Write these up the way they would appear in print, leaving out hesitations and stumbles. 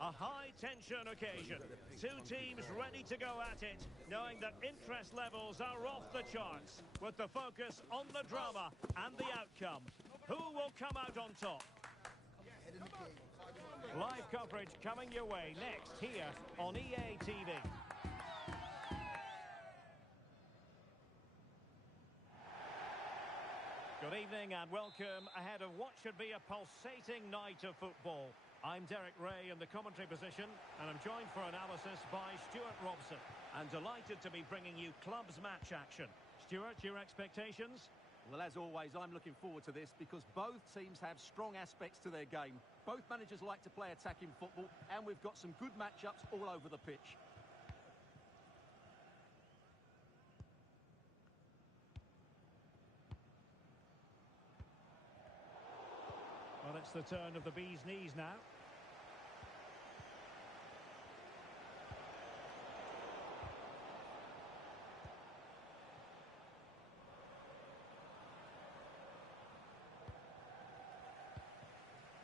A high-tension occasion. Two teams ready to go at it, knowing that interest levels are off the charts, with the focus on the drama and the outcome. Who will come out on top? Live coverage coming your way next here on EA TV. Good evening and welcome ahead of what should be a pulsating night of football. I'm Derek Ray in the commentary position, and I'm joined for analysis by Stuart Robson. And delighted to be bringing you clubs match action. Stuart, your expectations? Well, as always, I'm looking forward to this because both teams have strong aspects to their game. Both managers like to play attacking football, and we've got some good matchups all over the pitch. Well, it's the turn of the bee's knees now.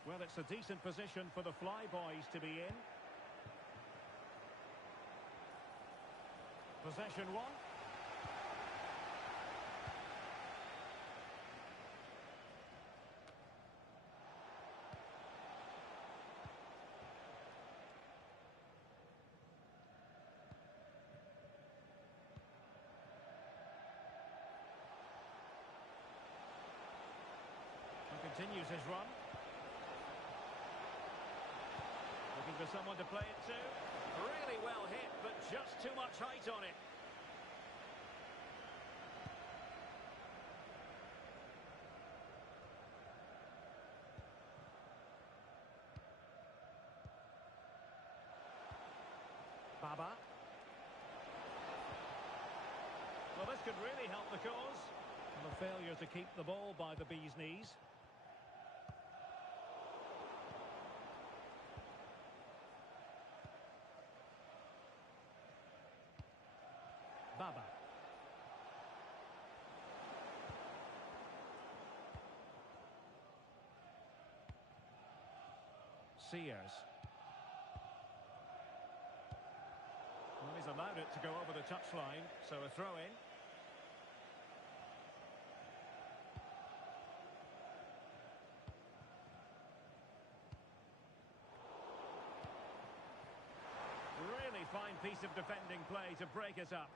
Well, it's a decent position for the Flyboys to be in. Possession one. He continues his run. Looking for someone to play it to. Really well hit, but just too much height on it. Baba. Well, this could really help the cause. And a failure to keep the ball by the bee's knees. Baba. Sears. Well, he's allowed it to go over the touchline, so a throw-in. Really fine piece of defending play to break it up.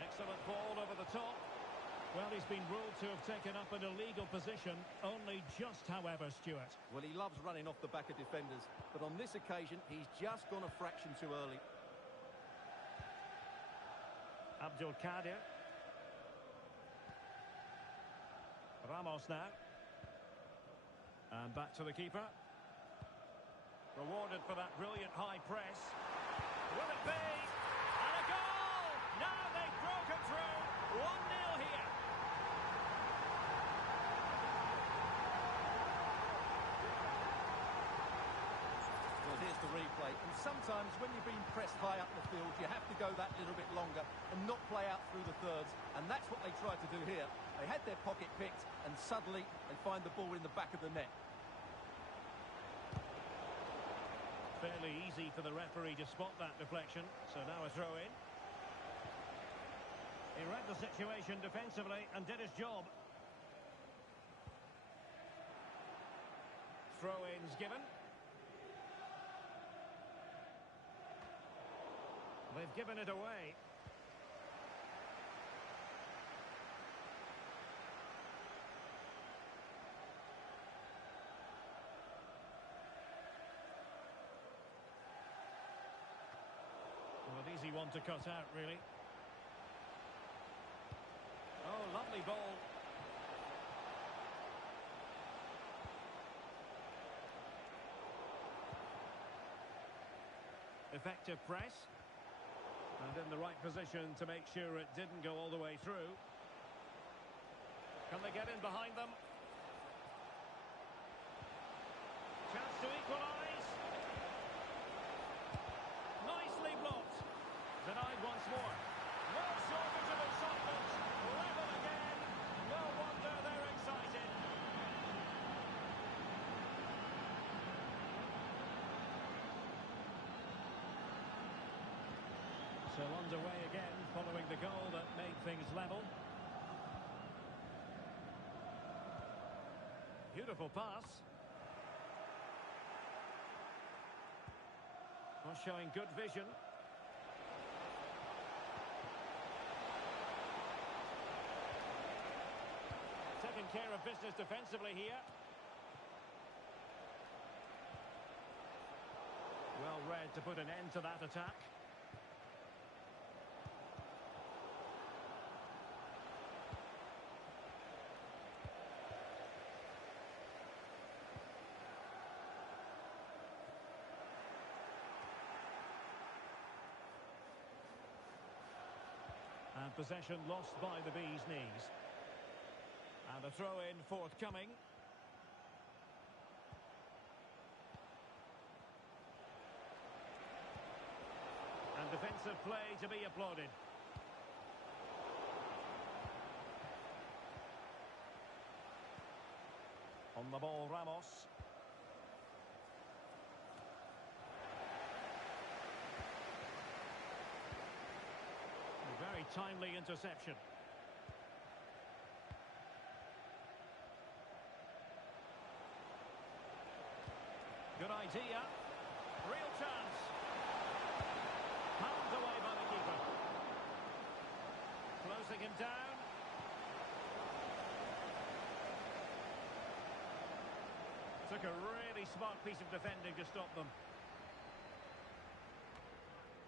Excellent ball over the top. Well, he's been ruled to have taken up an illegal position, only just, however, Stuart. Well, he loves running off the back of defenders, but on this occasion, he's just gone a fraction too early. Abdul Kadir. Ramos now. And back to the keeper. Rewarded for that brilliant high press. Will it be? And a goal! Now they've broken through. 1-0 here. Well, here's the replay. And sometimes when you're being pressed high up the field, you have to go that little bit longer and not play out through the thirds. And that's what they tried to do here. They had their pocket picked, and suddenly they find the ball in the back of the net. Fairly easy for the referee to spot that deflection. So now a throw-in. He read the situation defensively and did his job. Throw-ins given. They've given it away. Well, an easy one to cut out, really. Oh, lovely ball. Effective press. And in the right position to make sure it didn't go all the way through. Can they get in behind them? Chance to equalise. Nicely blocked. Denied once more. No shortage of excitement. Level again. So underway again, following the goal that made things level. Beautiful pass. Well, showing good vision. Taking care of business defensively here. Well read to put an end to that attack. And possession lost by the bees' knees. And a throw-in forthcoming. And defensive play to be applauded. On the ball, Ramos. A very timely interception. Good idea. Real chance. Pounded away by the keeper. Closing him down. Took a really smart piece of defending to stop them.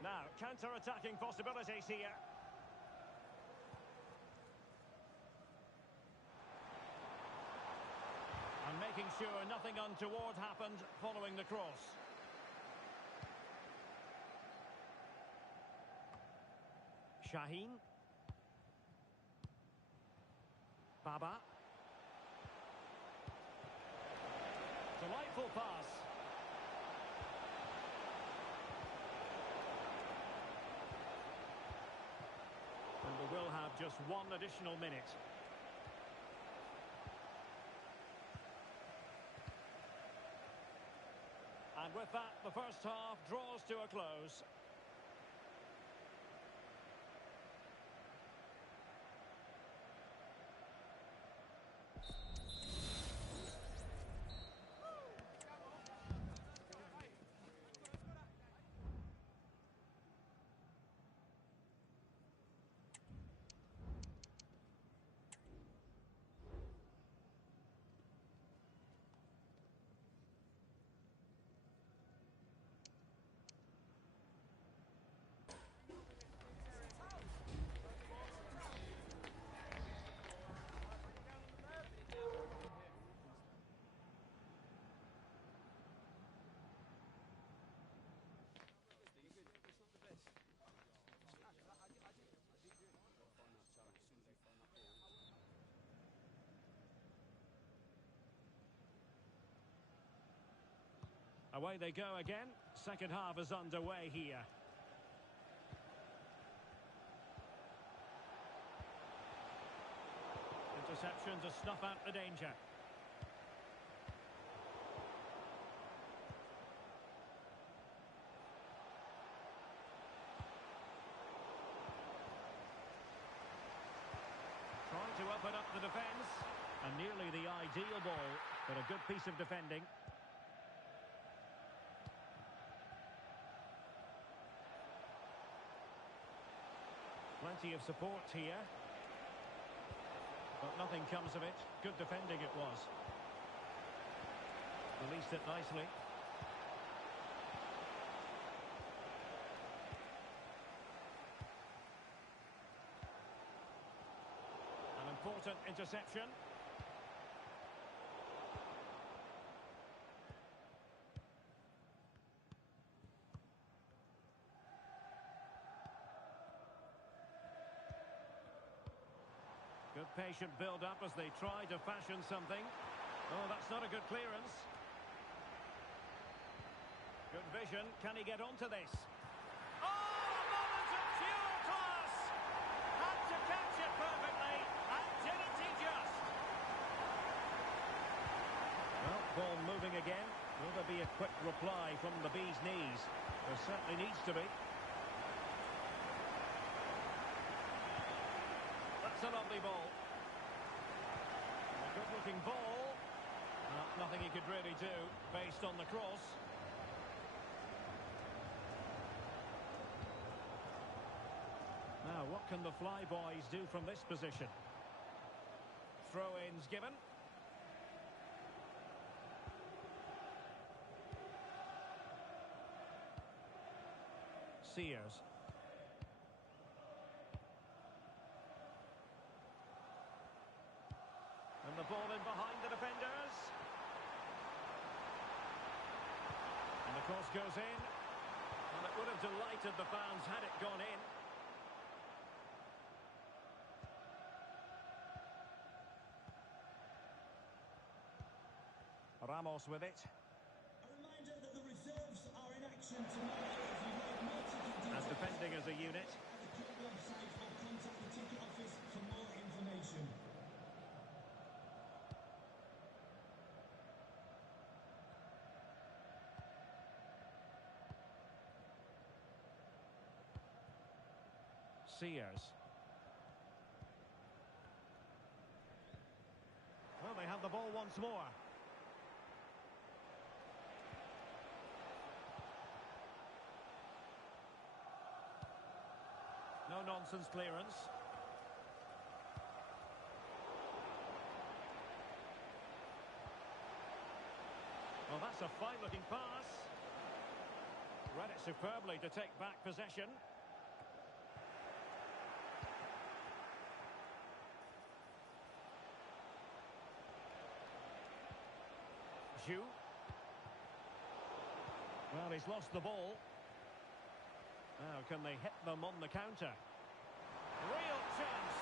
Now, counter-attacking possibilities here. And making sure nothing untoward happened following the cross. Shaheen. Baba. Delightful pass. And we will have just one additional minute. And with that, the first half draws to a close. Away they go again. Second half is underway here. Interception to snuff out the danger. Trying to open up the defence. And nearly the ideal ball, but a good piece of defending. Plenty of support here. But nothing comes of it. Good defending it was. Released it nicely. An important interception. Good patient build-up as they try to fashion something. Oh, that's not a good clearance. Good vision. Can he get onto this? Oh, a moment of pure class! Had to catch it perfectly, and didn't he just? Well, ball moving again. Will there be a quick reply from the bees' knees? There certainly needs to be. That's a lovely ball. A good-looking ball. Nothing he could really do based on the cross. Now, what can the Flyboys do from this position? Throw-ins given. Sears. And the ball in behind the defenders. And the cross goes in. And it would have delighted the fans had it gone in. Ramos with it. A reminder that the reserves are in action tomorrow. If you've made multiple And defending as a unit. at the club website or contact the ticket office for more information. Sears. Well, they have the ball once more. No nonsense clearance. Well, that's a fine-looking pass. Read it superbly to take back possession. Ju. Well, he's lost the ball. Now, can they hit them on the counter? Real chance.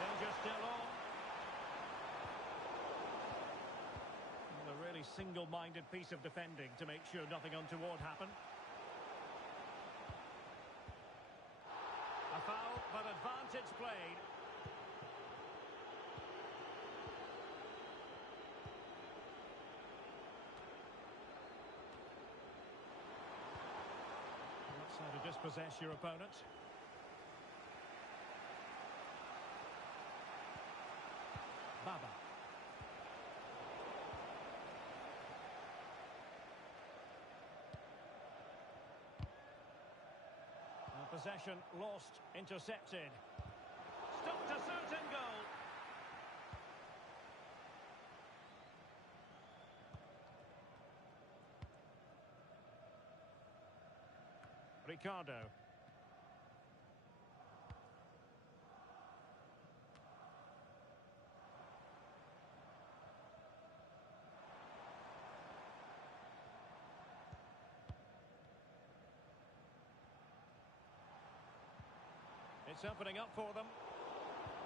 Danger still on. Well, a really single-minded piece of defending to make sure nothing untoward happened. A foul, but advantage played. That's how to dispossess your opponent. Baba. Possession lost, intercepted. Stopped a certain goal. Ricardo. It's opening up for them.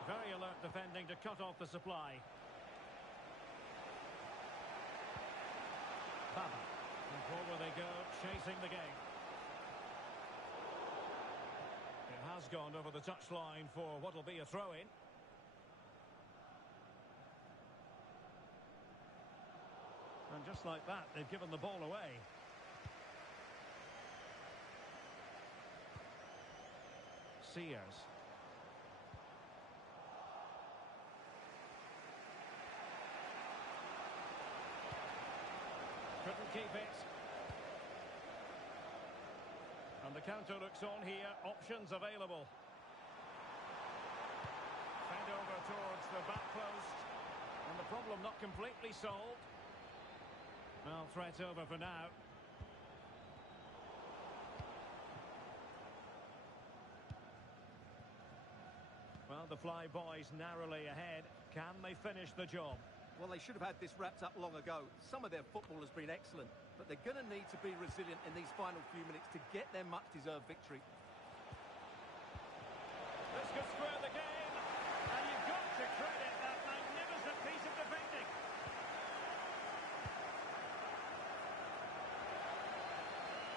Very alert defending to cut off the supply. Baba. And forward they go, chasing the game. It has gone over the touchline for what will be a throw-in. And just like that, they've given the ball away. Sears. Couldn't keep it. And the counter looks on here. Options available. Fed over towards the back post. And the problem not completely solved. Well, threat over for now. Well, the Flyboys narrowly ahead. Can they finish the job? Well, they should have had this wrapped up long ago. Some of their football has been excellent, but they're going to need to be resilient in these final few minutes to get their much-deserved victory. This could square the game, and you've got to credit that magnificent piece of defending.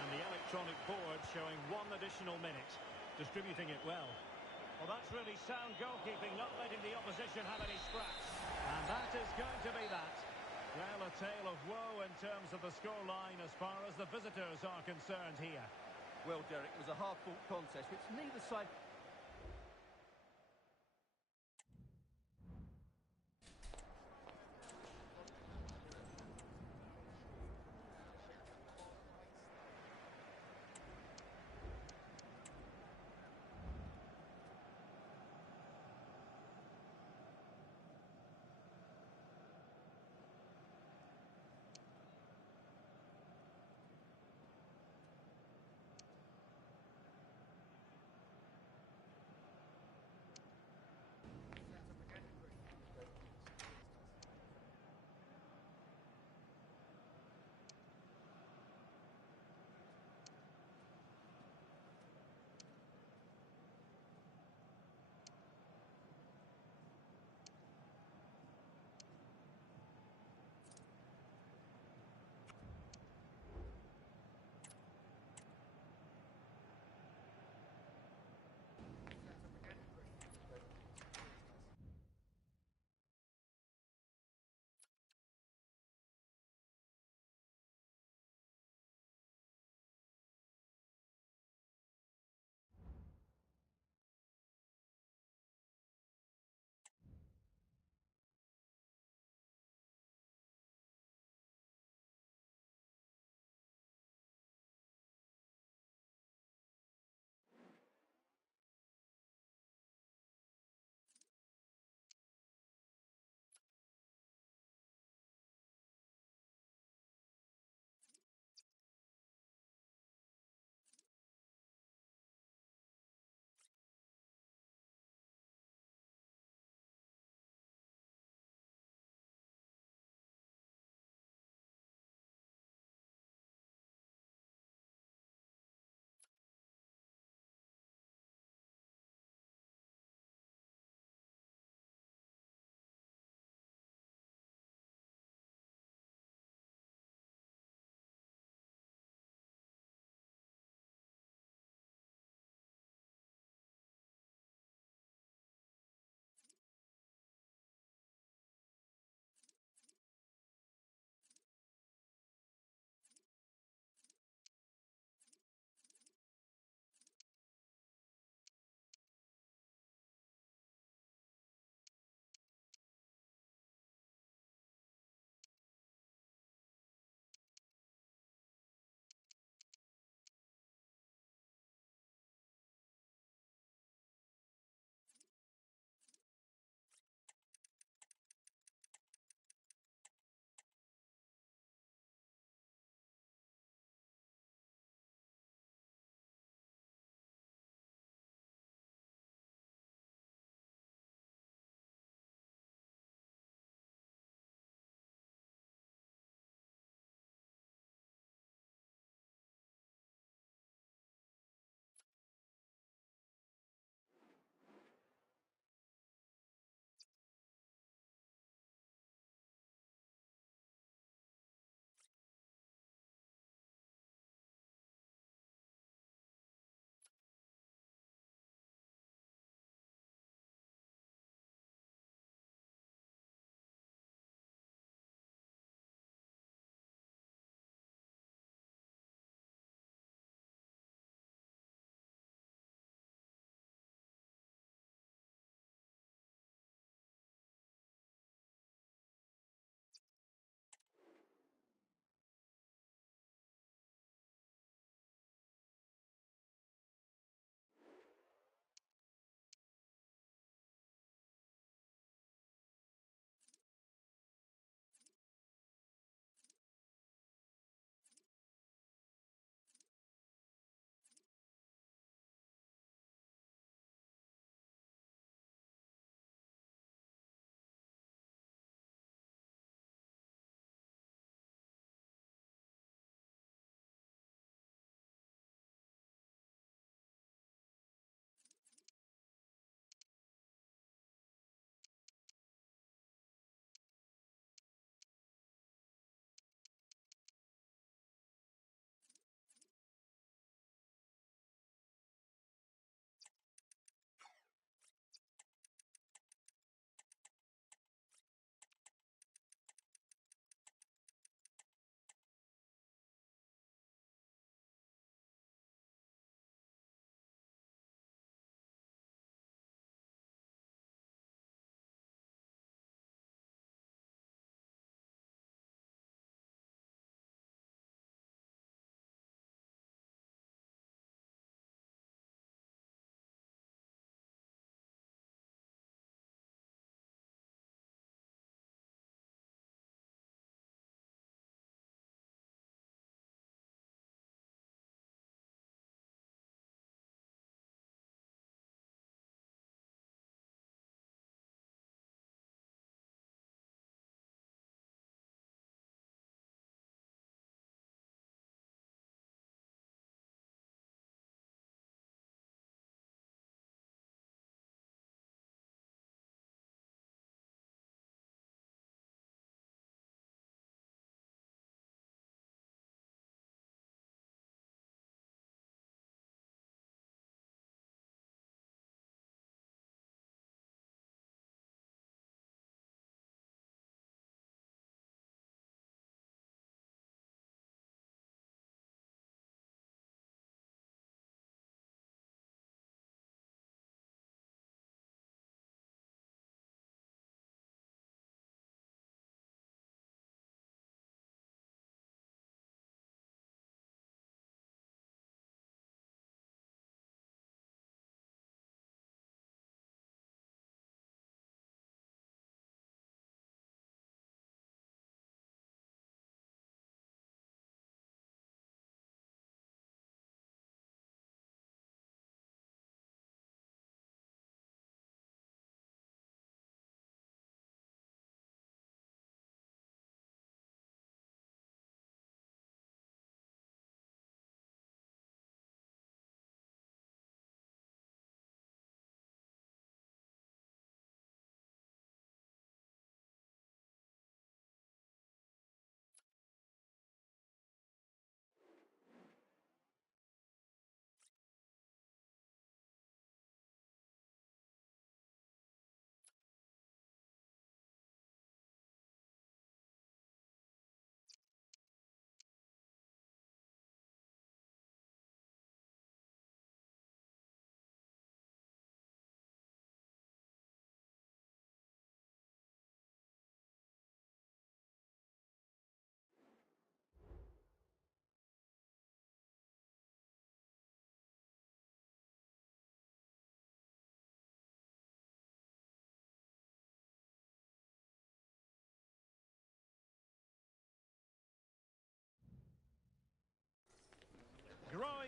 And the electronic board showing one additional minute, distributing it well. Well, that's really sound goalkeeping, not letting the opposition have any scraps. And that is going to be that. Well, a tale of woe in terms of the scoreline as far as the visitors are concerned here. Well, Derek, it was a hard-fought contest, which neither side...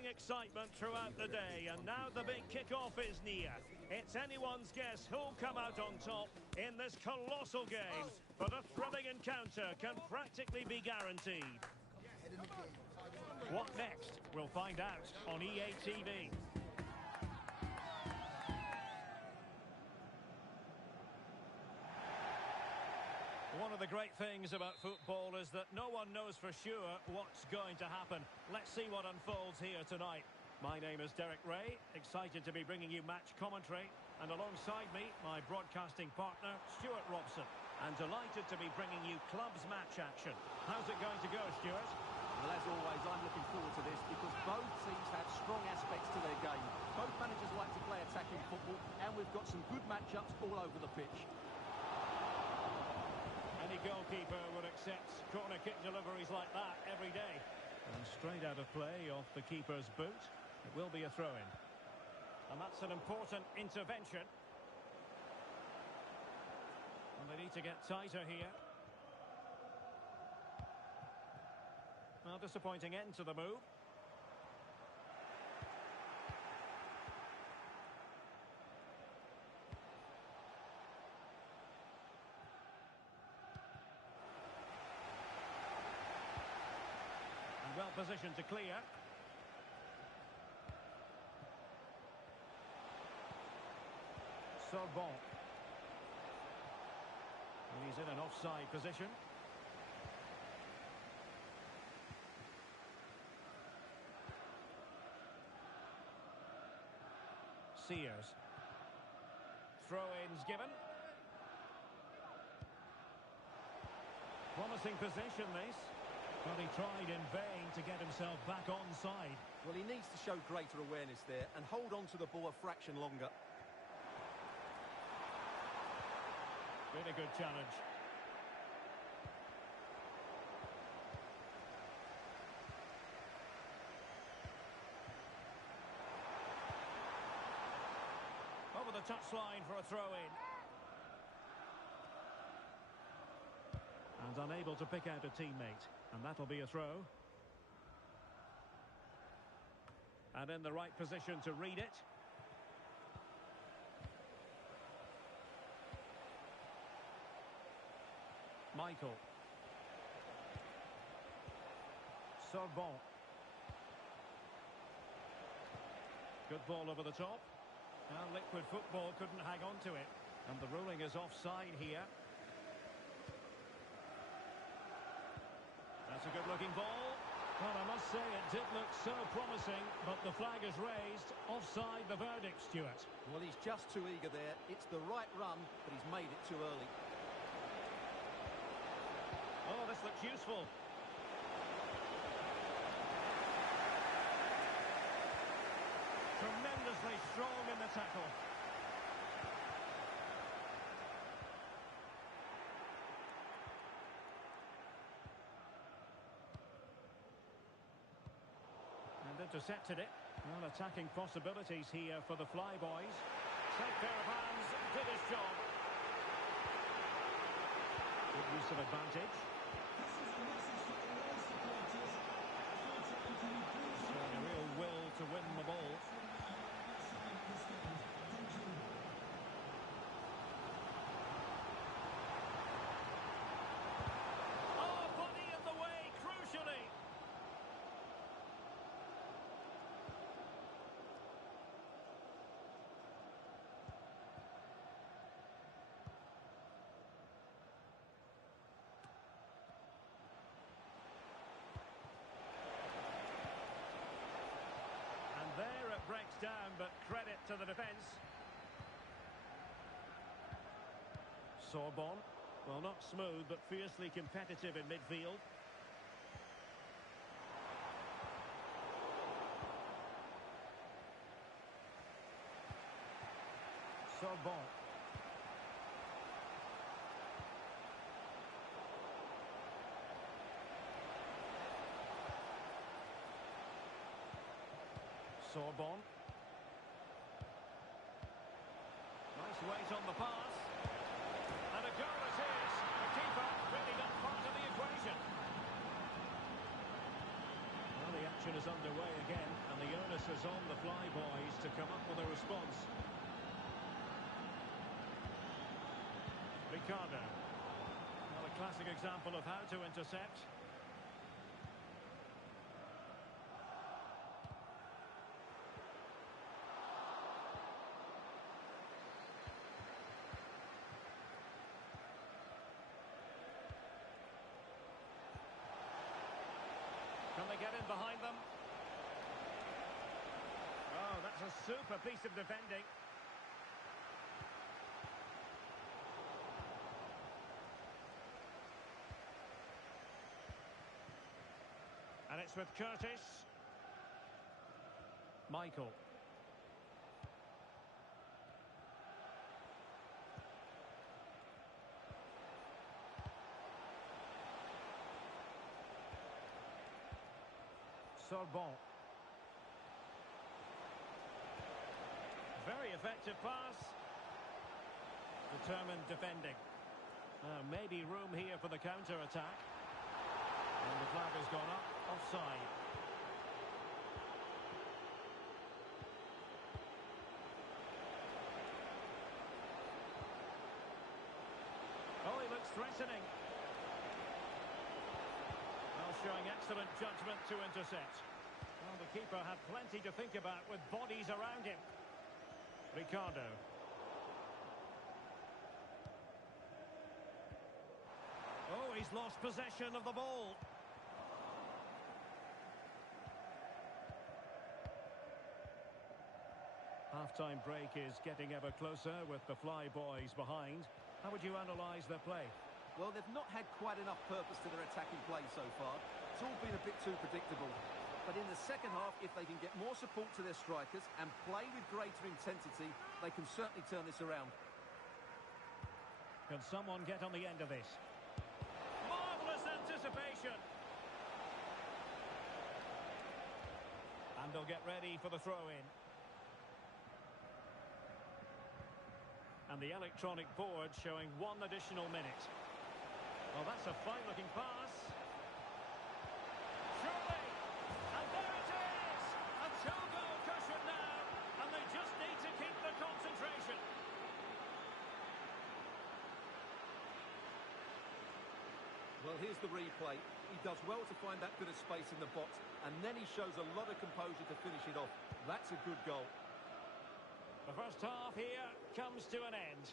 building excitement throughout the day, and now the big kick-off is near. It's anyone's guess who'll come out on top in this colossal game, but a thrilling encounter can practically be guaranteed. What next? We'll find out on EA TV. One of the great things about football is that no one knows for sure what's going to happen. Let's see what unfolds here tonight. My name is Derek Ray, excited to be bringing you match commentary. And alongside me, my broadcasting partner, Stuart Robson. And delighted to be bringing you clubs match action. How's it going to go, Stuart? Well, as always, I'm looking forward to this because both teams have strong aspects to their game. Both managers like to play attacking football, and we've got some good matchups all over the pitch. Any goalkeeper would accept corner kick deliveries like that every day. And straight out of play off the keeper's boot. It will be a throw-in. And that's an important intervention. And they need to get tighter here. Well, disappointing end to the move. Well positioned to clear. Sorbonne. He's in an offside position. Sears. Throw-ins given. Promising position this. But he tried in vain to get himself back onside. Well, he needs to show greater awareness there and hold on to the ball a fraction longer. Really good challenge. Over the touchline for a throw-in. And unable to pick out a teammate. And that'll be a throw. And in the right position to read it. Michael. Sorbonne. Good ball over the top. And Liquid Football couldn't hang on to it. And the ruling is offside here. That's a good-looking ball. Well, I must say it did look so promising, but the flag is raised. Offside the verdict, Stuart. Well, he's just too eager there. It's the right run, but he's made it too early. Oh, this looks useful. Tremendously strong in the tackle. Intercepted it. Well, attacking possibilities here for the Flyboys. Safe pair of hands, did his job. Good use of advantage. Showing a real will to win the ball. Oh, body in the way, crucially. There it breaks down, but credit to the defence. Sorbonne. Well, not smooth, but fiercely competitive in midfield. Sorbonne. Sorbonne. Nice weight on the pass. And a goal it is. The keeper really not part of the equation. Well, the action is underway again, and the onus is on the Flyboys to come up with a response. Ricardo. Well, a classic example of how to intercept. Can they get in behind them? Oh, that's a super piece of defending. And it's with Curtis. Michael. Sorbonne. Very effective pass. Determined defending. Maybe room here for the counter-attack. And the flag has gone up. Offside. Oh, he looks threatening. Well, showing excellent judgment to intercept. Well, the keeper had plenty to think about with bodies around him. Ricardo. Oh, he's lost possession of the ball. Half-time break is getting ever closer with the Flyboys behind. How would you analyse their play? Well, they've not had quite enough purpose to their attacking play so far. It's all been a bit too predictable. But in the second half, if they can get more support to their strikers and play with greater intensity, they can certainly turn this around. Can someone get on the end of this? Marvellous anticipation! And they'll get ready for the throw-in. And the electronic board showing 1 additional minute. Well, that's a fine-looking pass. Surely! And there it is! A two-goal cushion now, and they just need to keep the concentration. Well, here's the replay. He does well to find that bit of space in the box, and then he shows a lot of composure to finish it off. That's a good goal. The first half here comes to an end.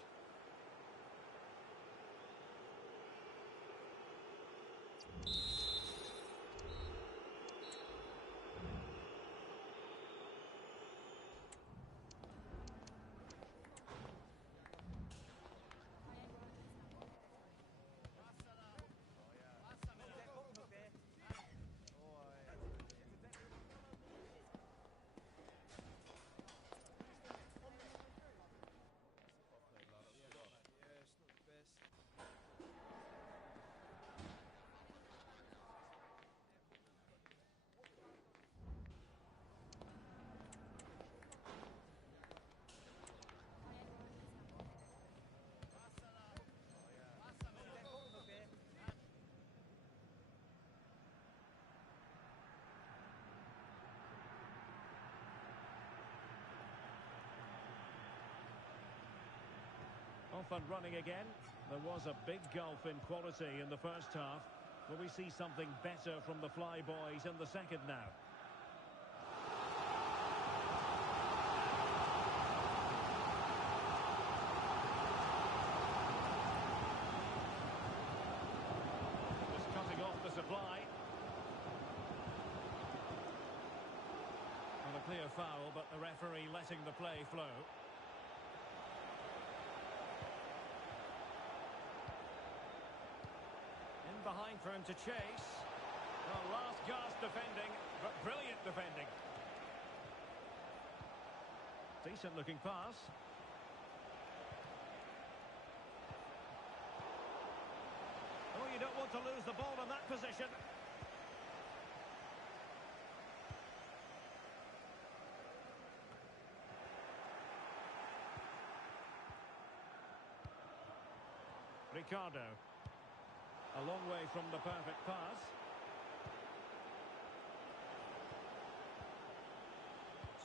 Off and running again. There was a big gulf in quality in the first half. Will we see something better from the Flyboys in the second now? Just cutting off the supply. Well, a clear foul, but the referee letting the play flow. Behind for him to chase. Well, last gasp defending, but brilliant defending. Decent looking pass. Oh, you don't want to lose the ball in that position. Ricardo. A long way from the perfect pass.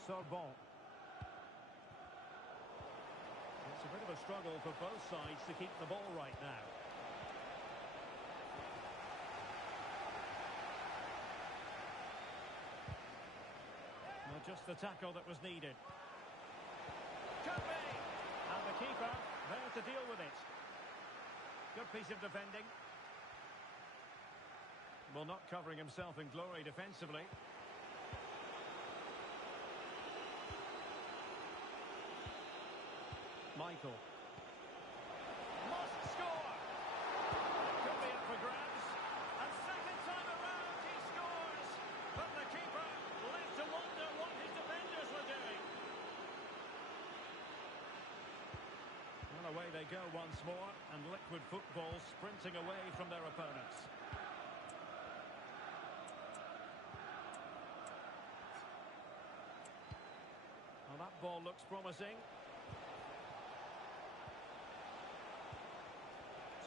Sorbonne. It's a bit of a struggle for both sides to keep the ball right now. Well, just the tackle that was needed. Could be! And the keeper there to deal with it. Good piece of defending. Well, not covering himself in glory defensively. Michael. Must score! Could be up for grabs. And second time around he scores! But the keeper left to wonder what his defenders were doing. Well, away they go once more, and liquid football sprinting away from their opponents. Well, that ball looks promising.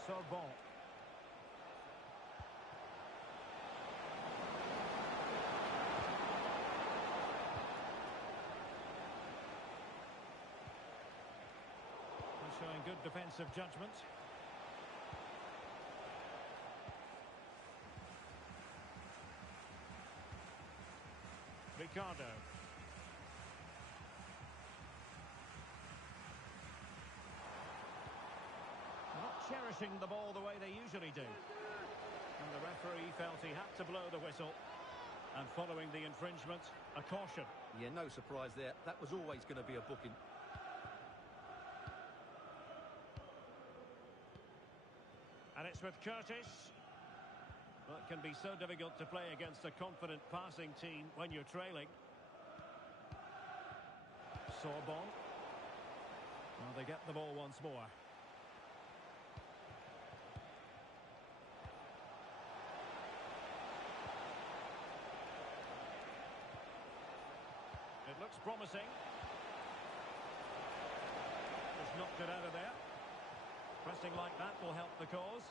Sorbonne. Showing good defensive judgment. Ricardo. Not cherishing the ball the way they usually do. And the referee felt he had to blow the whistle. And following the infringement, a caution. Yeah, no surprise there. That was always going to be a booking. And it's with Curtis. Well, it can be so difficult to play against a confident passing team when you're trailing. Sorbonne. Well, they get the ball once more. It looks promising. Just knocked it out of there. Pressing like that will help the cause.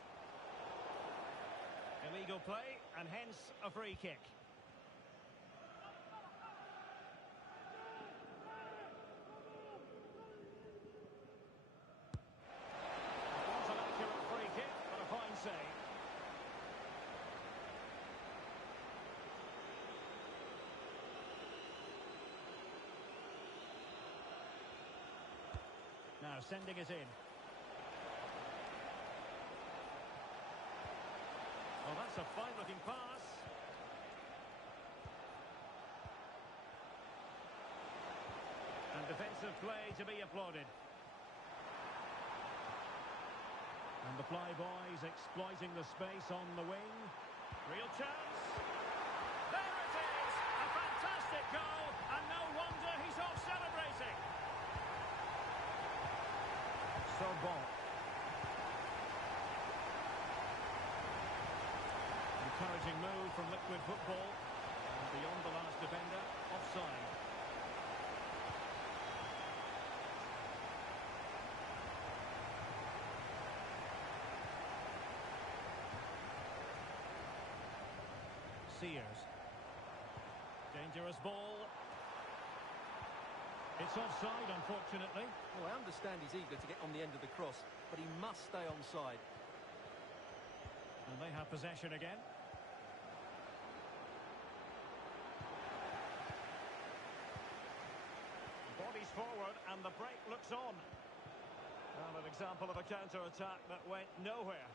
Illegal play, and hence a free kick. Not an accurate free kick, but a fine save. Now sending it in. Well, that's a fine-looking pass. And defensive play to be applauded. And the Flyboys exploiting the space on the wing. Real chance. There it is! A fantastic goal, and no wonder he's off celebrating. Sorbonne. Encouraging move from liquid football. And beyond the last defender, offside. Sears. Dangerous ball. It's offside, unfortunately. Well, I understand he's eager to get on the end of the cross, but he must stay onside. And they have possession again. Bodies forward, and the break looks on. Well, an example of a counter-attack that went nowhere.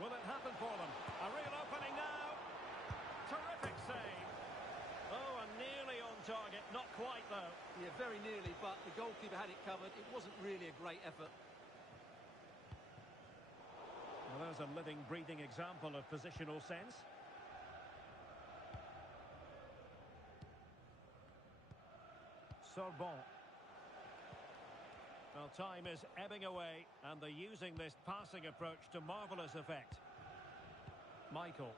Will it happen for them? A real opening now. Terrific save. Oh, and nearly on target. Not quite, though. Yeah, very nearly, but the goalkeeper had it covered. It wasn't really a great effort. Well, there's a living, breathing example of positional sense. Sorbonne. Well, time is ebbing away, and they're using this passing approach to marvellous effect. Michael.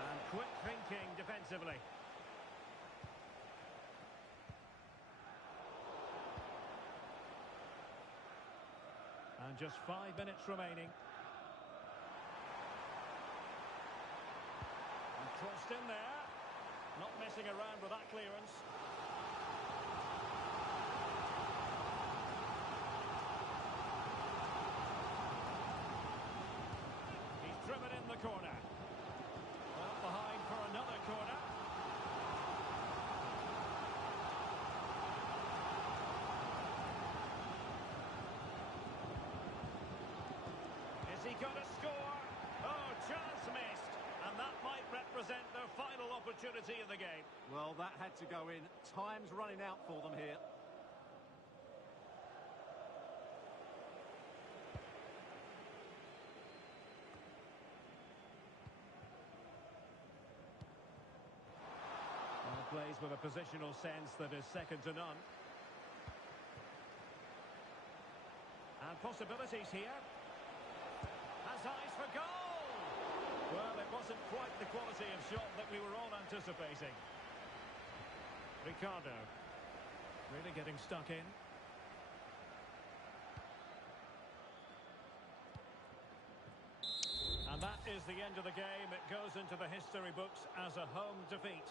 And quick thinking defensively. And just 5 minutes remaining. And crossed in there. Not messing around with that clearance. He's driven in the corner. Well behind for another corner. Is he going to score? Oh, chance missed. And that might represent their final opportunity in the game. Well, that had to go in. Time's running out for them here. Well, plays with a positional sense that is second to none. And possibilities here. Has eyes for goal! Well, it wasn't quite the quality of shot that we were all anticipating. Ricardo. Really getting stuck in. And that is the end of the game. It goes into the history books as a home defeat.